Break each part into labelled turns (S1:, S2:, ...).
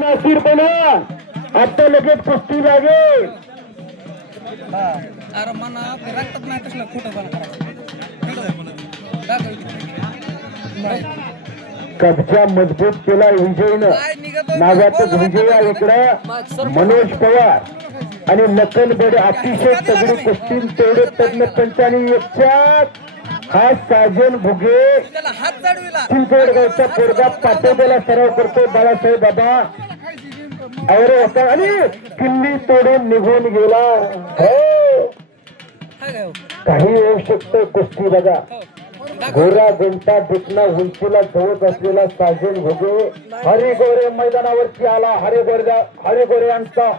S1: नासिर बोला. आता लगेच कुस्ती लागेल
S2: अरे मना ते रक्तात नाही कसलं खोटं झालं
S1: कब्जा मजबूत केला विजयनं. नागातच विजय इकडं मनोज पवार आणि नकल बडे अतिशय तगडी कुस्ती. तेवढे तज्ञ पंचानी एकच्यात हा साजन भुगे
S2: त्याला हात चढविला
S1: चिंचवडगावचा पोरगा पाटोद्याला सराव करतो बाळासाहेब बाबा. अरे होता आणि किल्ली तोडून निघून गेला. हो? काही येऊ शकतं कुस्ती बघा.
S2: हो.
S1: घोरा घंटा दुखणा उंचीला जवळ असलेला साजन भोगे. हरी गोरे मैदानावरती आला. हरे गोरे हरे गोरे यांचा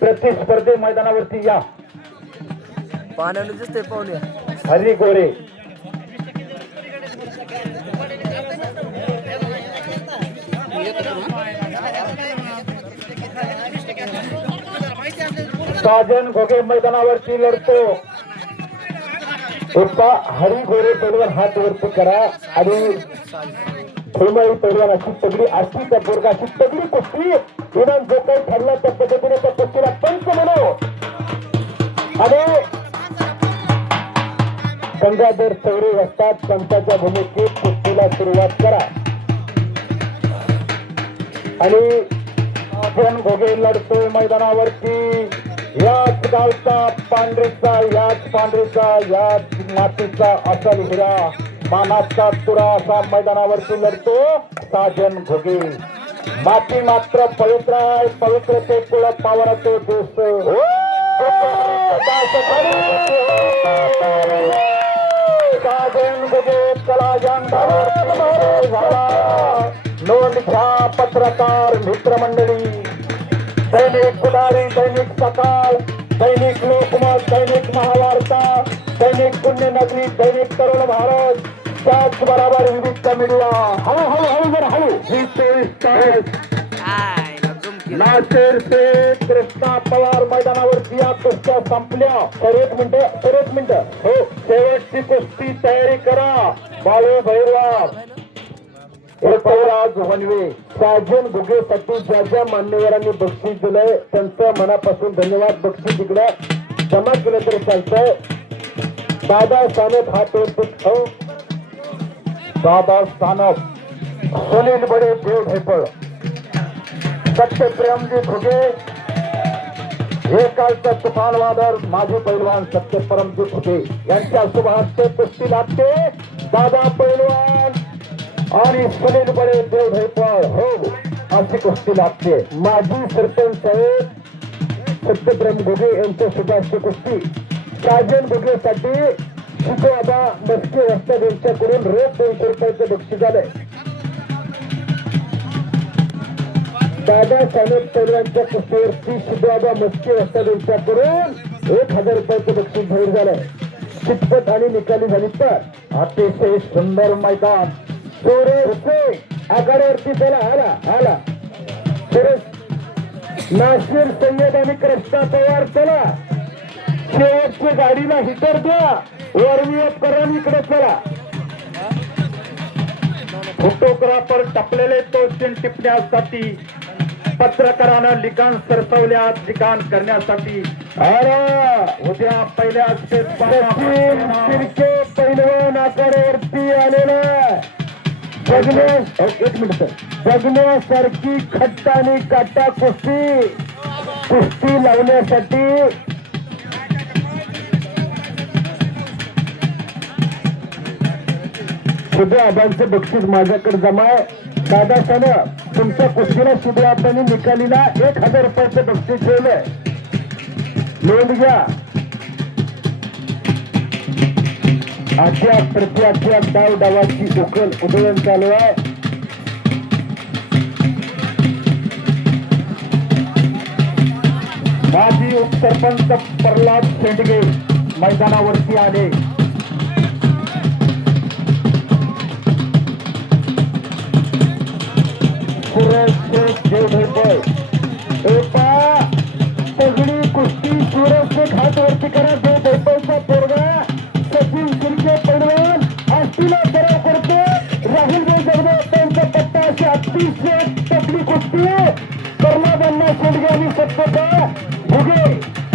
S1: प्रतिस्पर्धी मैदानावरती या.
S3: पाण्याने दिसते
S1: हरी गोरे साजन घोगे मैदानावरती लढतो. एकदा हरी गोरे पैलवान हात वरती करा. आणि फुलमाई पैलवान अशी सगळी अशी त्या बोरगा अशी सगळी कुस्ती. विमान जो काही ठरला त्या पद्धतीने त्या कुस्तीला पंच म्हणू आणि गंगाधर चौरे असतात. पंचाच्या भूमिकेत कुस्तीला सुरुवात करा. आणि आपण घोगे लढतोय मैदानावरती. याच गावचा पांढरीचा याच पांढरीचा याच मातीचा असल हिरा. मानाचा तुरा असा मैदानावरती लढतो साजन घोगे. माती मात्र पवित्र आहे पवित्रते कुळ पावर दिवस दोस्त हो! नोंद घ्या पत्रकार मित्रमंडळी दैनिक पुढारी दैनिक सकाळ दैनिक लोकमत दैनिक महावार्ता दैनिक पुण्यनगरी दैनिक तरुण भारत त्याच बरोबर विविध मीडिया। हळू हळू हळू। जर हळू तेवीस तास नाशेर ते कृष्णा पवार मैदानावरती या कुस्त्या संपल्या. तर एक मिनिट तर एक मिनिट. हो शेवटची कुस्ती तयारी करा. बाळू भैरवा ऋतुराज वनवे. साजन ज्या ज्या मान्यवरांनी बक्षीस दिलंय त्यांचं मनापासून धन्यवाद. बक्षीस इकडे जमा केलं तरी चालतंय. दादा सानप हा तो दादा सानप. सुनील बडे देव ढेपळ. सत्यप्रेमजी घुगे हे कालचं तुफान माझे माजी पैलवान सत्यपरमजी घुगे यांच्या शुभास्ते कुस्ती लागते दादा पैलवान आणि सुनील बडे देव ढेपळ हो अशी कुस्ती लागते माझी सरपंच साहेब सत्यप्रेम घुगे यांच्या शुभास्ते कुस्ती. साजन घुगेसाठी आता मस्के रस्त्या यांच्याकडून रोज दोनशे रुपयाचं बक्षीस झालंय. दादा साहेब पैलवानच्या कुस्तीवरती शिकोबा मस्के वस्ताद यांच्याकडून एक हजार रुपयाचं बक्षीस जाहीर झालंय कितपत आणि निकाली झाली तर अतिशय सुंदर मैदान. चोरे रुपये आघाड्यावरती त्याला आला आला. सुरेश नाशिर सय्यद आणि कृष्णा पवार चला. शेवटच्या गाडीला हिटर द्या. वरवियत करा इकडे चला. फोटोग्राफर टपलेले दोन टिपण्यासाठी पत्रकारांना लिखाण सरसवल्यात लिखाण करण्यासाठी. अरे उद्या पहिल्या फिरके पैलवान आकारावरती आलेला जगण्या एक मिनिट जगण्यासारखी खट्टा आणि काटा कुस्ती कुस्ती लावण्यासाठी शुभे आबांचं बक्षीस माझ्याकडे जमा आहे. दादा सन तुमच्या कुस्तीला शुभे आबांनी निकालीला एक हजार रुपयाचं बक्षीस ठेवलंय. नोंद घ्या. आजच्या प्रति आजच्या डाव डावाची उकल उधळण चालू आहे. माजी उपसरपंच प्रल्हाद शेंडगे मैदानावरती आले. शेख देवधरपळ एका कुस्ती सुरेश शेख वरती करा जो दैपळचा पोरगा सचिन शिंदे पैलवान आष्टीला सराव करतो राहुल भाई जगदे त्यांचा पत्ता अशी अतिशय पगडी कुस्ती कर्मादांना शेंडगे आणि सत्यता भुगे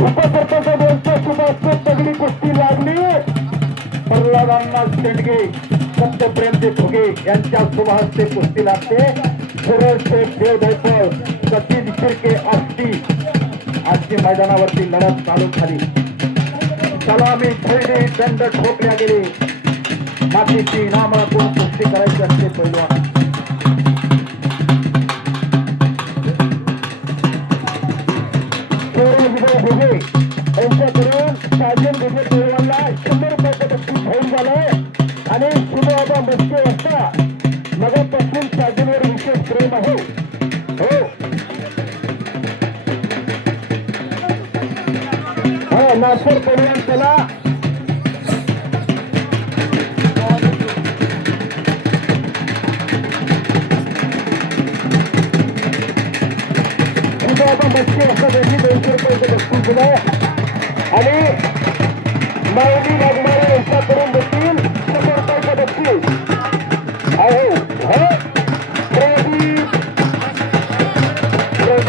S1: उपसरपंच बोलतो सुभाष पगडी कुस्ती लागली प्रल्हादांना शेंडगे सत्यप्रेमचे फुगे यांच्या शुभहस्ते कुस्ती लागते सुरेशचे देव शिर्के आष्टी आजची मैदानावरती लढत चालू झाली. सलामी खेळली दंड ठोकल्या गेले. मातीची नामातून कुस्ती करायची असते पहिलवान विजय भोगे यांच्याकडून साजन पैलवानला शंभर रुपयाचं बक्षीस आणि शुभबाबा मस्के महाराष्ट्र परिवहन कला मच्छी असतात यांनी दोनशे रुपयाचं बक्षीस दिलं आणि माऊली